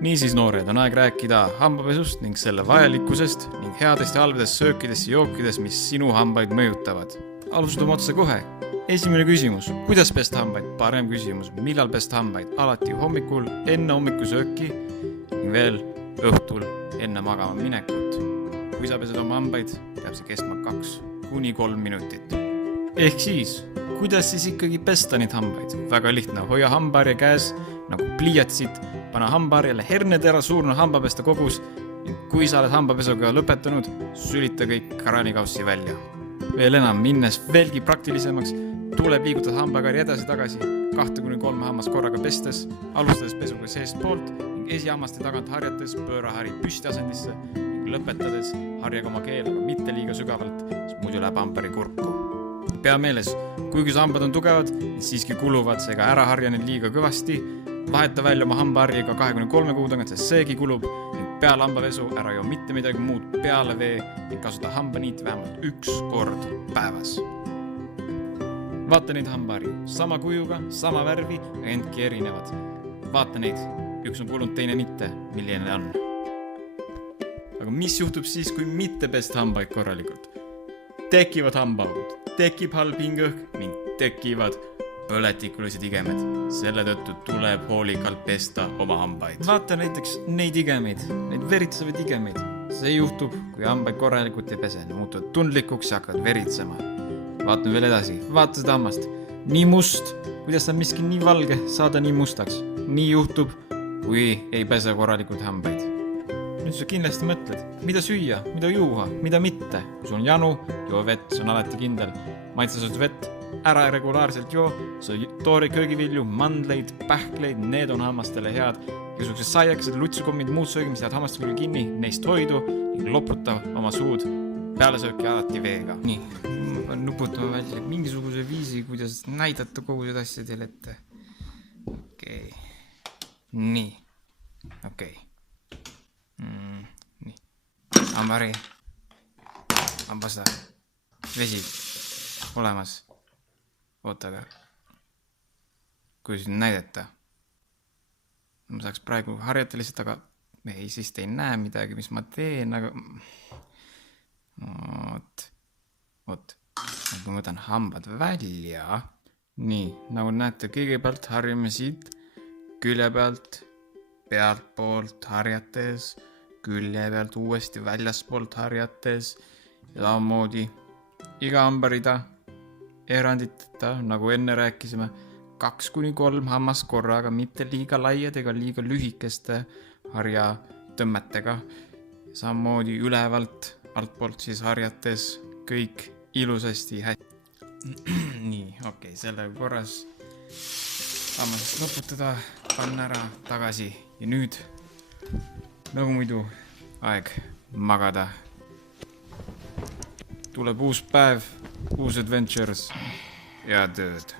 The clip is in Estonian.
Niisiis noored, on aeg rääkida hambapesust ning selle vajalikkusest ning headest ja halbadest söökidest ja jookidest, mis sinu hambaid mõjutavad. Alustame otse kohe. Esimene küsimus, kuidas pesta hambaid? Parem küsimus, millal pesta hambaid? Alati hommikul enne hommikusööki ning veel õhtul enne magama minekut. Kui sa pesed oma hambaid, peab see kestma 2–3 minutit. Ehk siis, kuidas siis ikkagi pesta neid hambaid? Väga lihtne, hoia hambaharja käes nagu pliiatsid, pane hambaharjale hernetera suurne hambapesta kogus ning kui sa oled hambapesuga lõpetanud, sülita kõik kraanikaussi välja. Veel enam, minnes veelgi praktilisemaks, tuleb liigutada hambaharja edasi-tagasi 2–3 hammast korraga pestes, alustades pesuga seest poolt ning esihammaste tagant harjates pööra hari püstiasendisse ning lõpetades harjaga oma keelaga mitte liiga sügavalt, sest muidu läheb hambari kurku. Pea meeles, kuigi su hambad on tugevad, siiski kuluvad seega ära harja neid liiga kõvasti, vaheta välja oma hambaharjaga 23 kuu tagant, sest seegi kulub ning peale hambapesu ära joo mitte midagi muud peale vee ning kasuta hambaniiti vähemalt 1 kord päevas. Vaata neid hambaharju, sama kujuga, sama värvi, endki erinevad. Vaata neid, üks on kulunud, teine mitte, milline on. Aga mis juhtub siis, kui mitte pesta hambaid korralikult? Tekivad hambaaugud, tekib halb hingõhk ning tekivad põletikulised igemed. Selle tõttu tuleb hoolikalt pesta oma hambaid. Vaata näiteks neid igemeid, neid veritsevaid igemeid. See juhtub, kui hambaid korralikult ei pese, muutuvad tundlikuks ja hakkavad veritsema. Vaatame veel edasi, vaata seda hammast. Nii must, kuidas on miski nii valge, saada nii mustaks. Nii juhtub, kui ei pese korralikult hambaid. Nüüd sa kindlasti mõtled, mida süüa, mida juua, mida mitte. Kui sul on janu, joo vett, see on alati kindel. Maitsesust vett, ära regulaarselt joo, sa toori köögivilju, mandleid, pähkleid, need on hammastele head. Igasugused saiakesed, lutsukommid, muud söögid, mis jäävad hammastele kinni, neist hoidu ning loputa oma suud peale sööki alati veega. Nii, ma pean nuputama välja mingisuguse viisi, kuidas näidata kogu seda asja teile ette. Okei. Nii. Okei. Nii. Hambahari. Hambasta. Vesi. Olemas. Ootaga. Kui siin näidata. Ma saaks praegu harjata lihtsalt, aga ei, siis te ei näe midagi, mis ma teen, aga... Oot. Kui ma võtan hambad välja. Nii, nagu näete, kõigepealt harjame siit külje pealt, pealt poolt harjates, külje pealt uuesti väljaspoolt harjates ja samamoodi iga hambarida eranditeta, nagu enne rääkisime, 2–3 hammast korraga, mitte liiga laiad ega liiga lühikeste harjatõmmetega. Samamoodi ülevalt, altpoolt siis harjates kõik ilusasti Nii, okei, sellega korras hammasest loputada, panna ära tagasi ja nüüd, nagu muidu, aeg magada. Tuleb uus päev, uus adventures ja tööd.